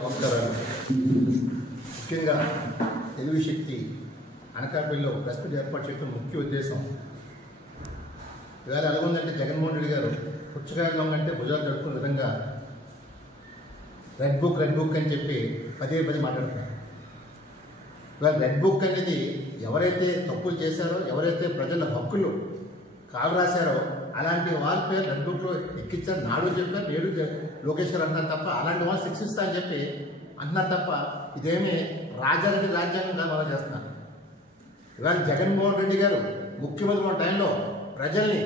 నమస్కారాలు. ముఖ్యంగా తెలుగు శక్తి అనకాపల్లిలో ప్రెస్ మీట్ ఏర్పాటు చేయడం ముఖ్య ఉద్దేశం ఇవాళ ఎలా ఉందంటే జగన్మోహన్ రెడ్డి గారు పుచ్చకాయ దొంగ అంటే భుజాలు తడుకునే విధంగా రెడ్ బుక్ అని చెప్పి పదే మాట్లాడుతున్నారు. ఇవాళ రెడ్ బుక్ అనేది ఎవరైతే తప్పులు చేశారో, ఎవరైతే ప్రజల హక్కులు కాలు రాశారో అలాంటి వాళ్ళ పేరు రెడ్ బుక్లో ఎక్కించారు. నాడు చెప్పారు, నేడు లోకేష్ గారు అంటారు తప్ప అలాంటి వాళ్ళు శిక్షిస్తా అని చెప్పి అంటున్నారు తప్ప ఇదేమీ రాజారెడ్డి రాజ్యాంగంగా మనం చేస్తున్నారు. ఇవాళ జగన్మోహన్ రెడ్డి గారు ముఖ్యమంత్రి ఉన్న టైంలో ప్రజల్ని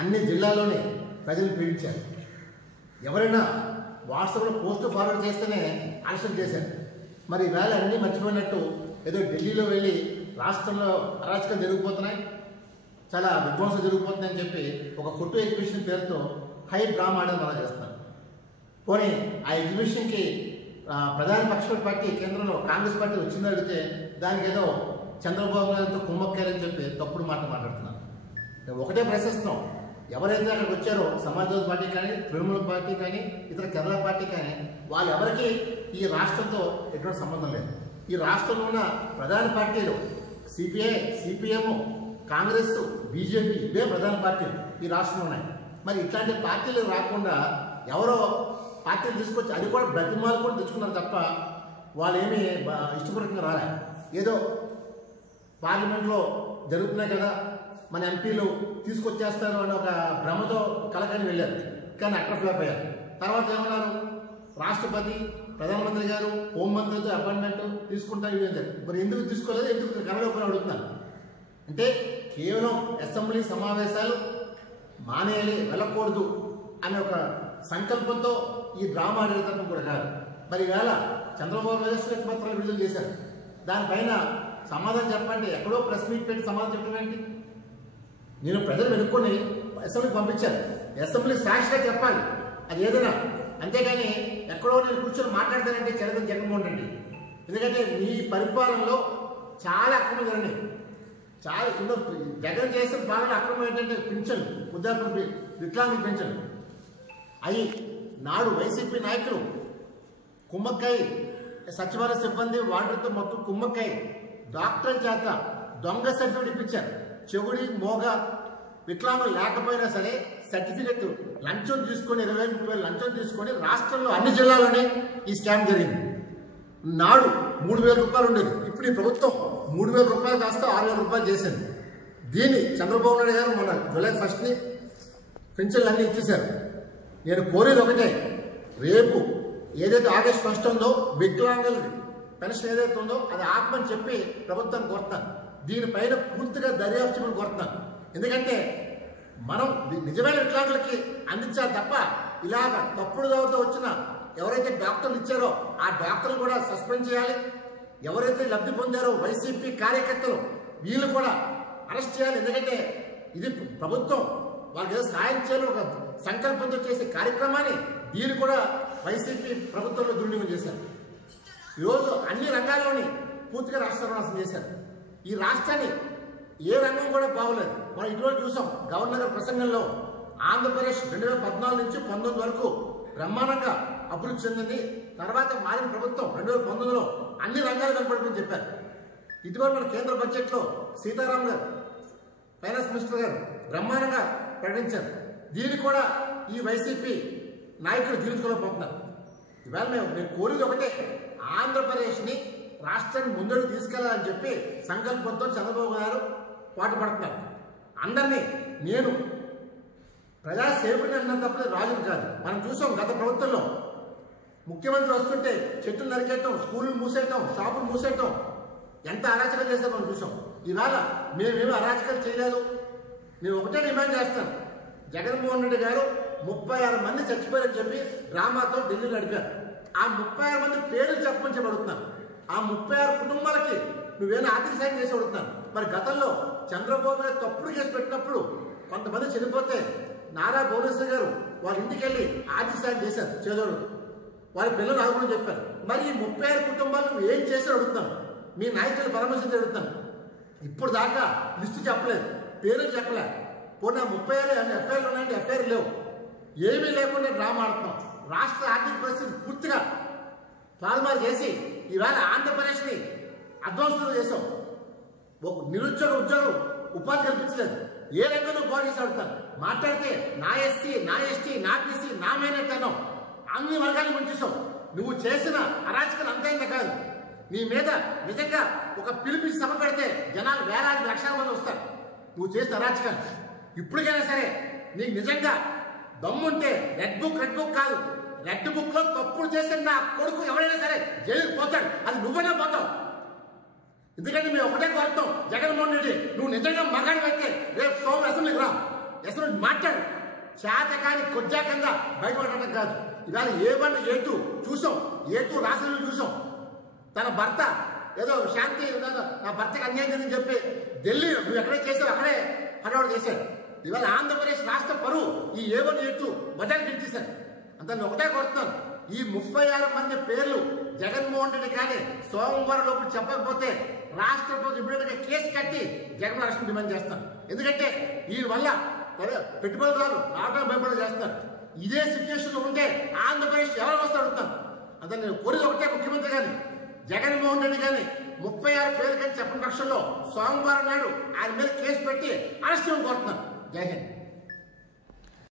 అన్ని జిల్లాల్లోని ప్రజల్ని పీడించారు. ఎవరైనా వాట్సాప్లో పోస్ట్ ఫార్వర్డ్ చేస్తేనే అరెస్ట్ చేశారు. మరి ఈవేళ అన్నీ మర్చిపోయినట్టు ఏదో ఢిల్లీలో వెళ్ళి రాష్ట్రంలో అరాచకాలు జరిగిపోతున్నాయి, చాలా విధ్వంసం జరిగిపోతుందని చెప్పి ఒక ఫోటో ఎగ్జిబిషన్ పేరుతో హై డ్రామా అనేది మనం చేస్తున్నాం. పోనీ ఆ ఎగ్జిబిషన్కి ప్రధాన పక్ష పార్టీ కేంద్రంలో కాంగ్రెస్ పార్టీ వచ్చిందో అడిగితే దానికి ఏదో చంద్రబాబు నాయుడుతో కుమ్మక్కారని చెప్పి తప్పుడు మాట్లాడుతున్నాం. మేము ఒకటే ప్రశ్నిస్తున్నాం, ఎవరైతే అక్కడికి వచ్చారో సమాజ్వాదీ పార్టీ కానీ, తృణమూల్ పార్టీ కానీ, ఇతర కేరళ పార్టీ కానీ వాళ్ళు ఎవరికి ఈ రాష్ట్రంతో ఎటువంటి సంబంధం లేదు. ఈ రాష్ట్రంలో ఉన్న ప్రధాన పార్టీలు సిపిఐ, సిపిఎం, కాంగ్రెస్, బీజేపీ ఇవే ప్రధాన పార్టీలు ఈ రాష్ట్రంలో ఉన్నాయి. మరి ఇట్లాంటి పార్టీలు రాకుండా ఎవరో పార్టీలు తీసుకొచ్చి అది కూడా బ్రతిమాలు కూడా తెచ్చుకున్నారు తప్ప వాళ్ళు ఏమీ ఇష్టపూర్వకంగా రాలే. ఏదో పార్లమెంట్లో జరుగుతున్నాయి కదా, మన ఎంపీలు తీసుకొచ్చేస్తారు అని ఒక భ్రమతో కలకని వెళ్ళారు. కానీ అక్కడ ఫ్లాప్ అయ్యారు. తర్వాత ఏమన్నారు, రాష్ట్రపతి, ప్రధానమంత్రి గారు, హోంమంత్రితో అపాయింట్మెంట్ తీసుకుంటారు. మరి ఎందుకు తీసుకోలేదు, ఎందుకు కలగకపోయినా అడుగుతున్నారు. అంటే కేవలం అసెంబ్లీ సమావేశాలు మానేయాలి, వెళ్ళకూడదు అనే ఒక సంకల్పంతో ఈ డ్రామా ఆడేటప్పుడు కూడా కాదు. మరి ఈవేళ చంద్రబాబు నాయుడు పత్రాలు విడుదల చేశారు. దానిపైన సమాధానం చెప్పండి. ఎక్కడో ప్రెస్ మీట్ పెట్టి సమాధానం చెప్పడం ఏంటి? నేను ప్రజలు వెనుక్కొని అసెంబ్లీకి పంపించాను. అసెంబ్లీ సాక్షిగా చెప్పాలి అది ఏదైనా, అంతేగాని ఎక్కడో నేను కూర్చొని మాట్లాడతానంటే చరిత్ర జగన్మోహన్ రెడ్డి. ఎందుకంటే మీ పరిపాలనలో చాలా అక్రమం జరిగినాయి. చాలా ఇందులో జగన్ చేసిన పాలన అక్రమం ఏంటంటే పింఛన్, వృద్ధాప్య వికలాంగుల పింఛన్ అవి నాడు వైసీపీ నాయకులు కుమ్మక్కాయ, సచివాలయ సిబ్బంది వాటర్తో మొత్తం కుమ్మక్కాయ డాక్టర్ చేత దొంగ సర్టిఫికేట్ ఇప్పించారు. చెవుడి, మోగ వికలాంగులు లేకపోయినా సరే సర్టిఫికెట్ లంచం తీసుకొని 20,000 లంచం తీసుకొని రాష్ట్రంలో అన్ని జిల్లాలోనే ఈ స్కామ్ జరిగింది. నాడు 3,000 రూపాయలు ఉండేది, ఇప్పుడు ఈ ప్రభుత్వం 3,000 రూపాయలు కాస్త 6,000 రూపాయలు చేసింది. దీన్ని చంద్రబాబు నాయుడు గారు మన జూలై 1ని పెన్షన్లు అన్నీ ఇచ్చేశారు. నేను కోరేది ఒకటే, రేపు ఏదైతే ఆగస్టు 1 ఉందో వికలాంగుల పెన్షన్ ఏదైతే ఉందో అది ఆపమని చెప్పి ప్రభుత్వాన్ని కోరుతాను. దీనిపైన పూర్తిగా దర్యాప్తు చేయమని కోరుతున్నాను. ఎందుకంటే మనం నిజమైన వికలాంగులకి అందించాలి తప్ప ఇలాగ తప్పుడు దావతో వచ్చిన ఎవరైతే డాక్టర్లు ఇచ్చారో ఆ డాక్టర్లు కూడా సస్పెండ్ చేయాలి. ఎవరైతే లబ్ధి పొందారో వైసీపీ కార్యకర్తలు వీళ్ళు కూడా అరెస్ట్ చేయాలి. ఎందుకంటే ఇది ప్రభుత్వం వాళ్ళకి ఏదో సాయం చేయాలి ఒక సంకల్పంతో చేసే కార్యక్రమాన్ని వీళ్ళు కూడా వైసీపీ ప్రభుత్వంలో దుర్వినియోగం చేశారు. ఈరోజు అన్ని రంగాల్లోని పూర్తిగా రాష్ట్ర నాశనం చేశారు. ఈ రాష్ట్రాన్ని ఏ రంగం కూడా బాగోలేదు. మనం ఇటువంటి చూసాం గవర్నర్ గారి ప్రసంగంలో ఆంధ్రప్రదేశ్ 2014 నుంచి 19 వరకు బ్రహ్మాండంగా అభివృద్ధి చెందింది. తర్వాత మారిన ప్రభుత్వం 2019లో అన్ని రంగాలు కనపడుతుందని చెప్పారు. ఇటీవల మన కేంద్ర బడ్జెట్లో సీతారాం గారు, ఫైనాన్స్ మినిస్టర్ గారు బ్రహ్మాండంగా ప్రకటించారు. దీన్ని కూడా ఈ వైసీపీ నాయకులు జీవించుకోలేకపోతున్నారు. ఇవాళ మేము కోరేది ఒకటే, ఆంధ్రప్రదేశ్ని రాష్ట్రాన్ని ముందడుగు తీసుకెళ్లాలని చెప్పి సంకల్పంతో చంద్రబాబు గారు పాటుపడుతున్నారు. అందరినీ నేను ప్రజాసేవకుని అన్నంత తప్పలేదు, రాజులు కాదు. మనం చూసాం గత ప్రభుత్వంలో ముఖ్యమంత్రి వస్తుంటే చెట్లు నరికేయటం, స్కూళ్ళు మూసేయటం, షాపులు మూసేయటం, ఎంత అరాచకం చేస్తే మనం చూసాం. ఈవేళ మేమేమి అరాచకాలు చేయలేదు. నేను ఒకటే డిమాండ్ చేస్తాను, జగన్మోహన్ రెడ్డి గారు 36 మంది చచ్చిపోయారని చెప్పి డ్రామాతో ఢిల్లీ నడిపారు. ఆ 36 మంది పేర్లు చెప్పమని చెప్పి అడుగుతున్నాను. ఆ 36 కుటుంబాలకి నువ్వేనా ఆర్థిక సాయం చేసి అడుగుతున్నాను. మరి గతంలో చంద్రబాబు నాయుడు తప్పుడు కేసు పెట్టినప్పుడు కొంతమంది చనిపోతే నారా భువనేశ్వర్ గారు వాళ్ళ ఇంటికి వెళ్ళి ఆర్థిక సాయం చేశారు, చేదోడు వాళ్ళ పిల్లలు ఆగుమని చెప్పారు. మరి ఈ 36 కుటుంబాలు నువ్వు ఏం చేశారు అడుగుతాను, మీ నాయకులు పరామర్శించి అడుగుతాను. ఇప్పుడు దాకా లిస్టు చెప్పలేదు, పేర్లు చెప్పలేదు. పోనీ 36 ఎఫ్ఐఆర్లు ఉన్నాయంటే ఎఫ్ఐఆర్ లేవు, ఏమీ లేకుండా డ్రామా ఆడుతున్నాం. రాష్ట్ర ఆర్థిక పరిస్థితి పూర్తిగా ఉద్యోగాలు చేసి ఈవేళ ఆంధ్రప్రదేశ్ని అధ్వంసంలో చేసావు. ఉద్యోగం ఉపాధి కల్పించలేదు. ఏ రంగంలో బాగా చేసి అడుగుతారు. మాట్లాడితే నా ఎస్సీ, నా ఎస్టీ, నా బీసీ, నా మైనారిటీ అన్నావు. అన్ని వర్గాలు ముంచేసావు. నువ్వు చేసిన అరాచకాలు అంతైందా కాదు. నీ మీద నిజంగా ఒక పిలిపించి సభ పెడితే జనాలు వేలాది లక్షల మంది వస్తారు. నువ్వు చేసిన అరాచకాలు ఇప్పటికైనా సరే నీకు నిజంగా దమ్ముంటే రెడ్ బుక్ కాదు, రెడ్ బుక్ లో తప్పులు చేసిన నా కొడుకు ఎవరైనా సరే జైలుకి పోతాడు. అది నువ్వైనా పోతావు. ఎందుకంటే మేము ఒకటే కోరుతాం, జగన్మోహన్ రెడ్డి నువ్వు నిజంగా మగాడు అయితే రేపు సోమవారం అసెంబ్లీకి రా, అసెంబ్లీ మాట్లాడు. చేతకాని కొజ్జాకంగా బయటపడటం కాదు. ఇవాళ A1 A2 చూసాం, A2 రాష్ట్రంలో చూసాం. తన భర్త ఏదో శాంతి నా భర్తకి అన్యాయం జరిగిందని చెప్పి ఢిల్లీ నువ్వు ఎక్కడే చేసావు అక్కడే హడావుడు చేశాడు. ఇవాళ ఆంధ్రప్రదేశ్ రాష్ట్ర పరువు ఈ A1 A2 బజార్కి ఇచ్చేశారు. అంత నేను ఒకటే కోరుతున్నాను, ఈ 36 మంది పేర్లు జగన్మోహన్ రెడ్డి కానీ సోమవారం లోపు చెప్పకపోతే రాష్ట్ర ప్రభుత్వం ఇమ్మీడియట్గా కేసు కట్టి జగన్ అరెస్ట్ డిమాండ్ చేస్తాను. ఎందుకంటే ఈ వల్ల పెట్టుబడిదారులు ఆటో భయపడి చేస్తారు. ఇదే సిచ్యువేషన్ ఉంటే ఆంధ్రప్రదేశ్ ఎవరు వస్తారు అడుగుతాను. అంతా నేను కోరిక ఒకటే, ముఖ్యమంత్రి కానీ జగన్మోహన్ రెడ్డి కానీ 36 పేర్లు కానీ చెప్పని పక్షంలో సోమవారం నాడు ఆయన మీద కేసు పెట్టి అరెస్ట్ చేయమని కోరుతున్నాను. జై హింద్.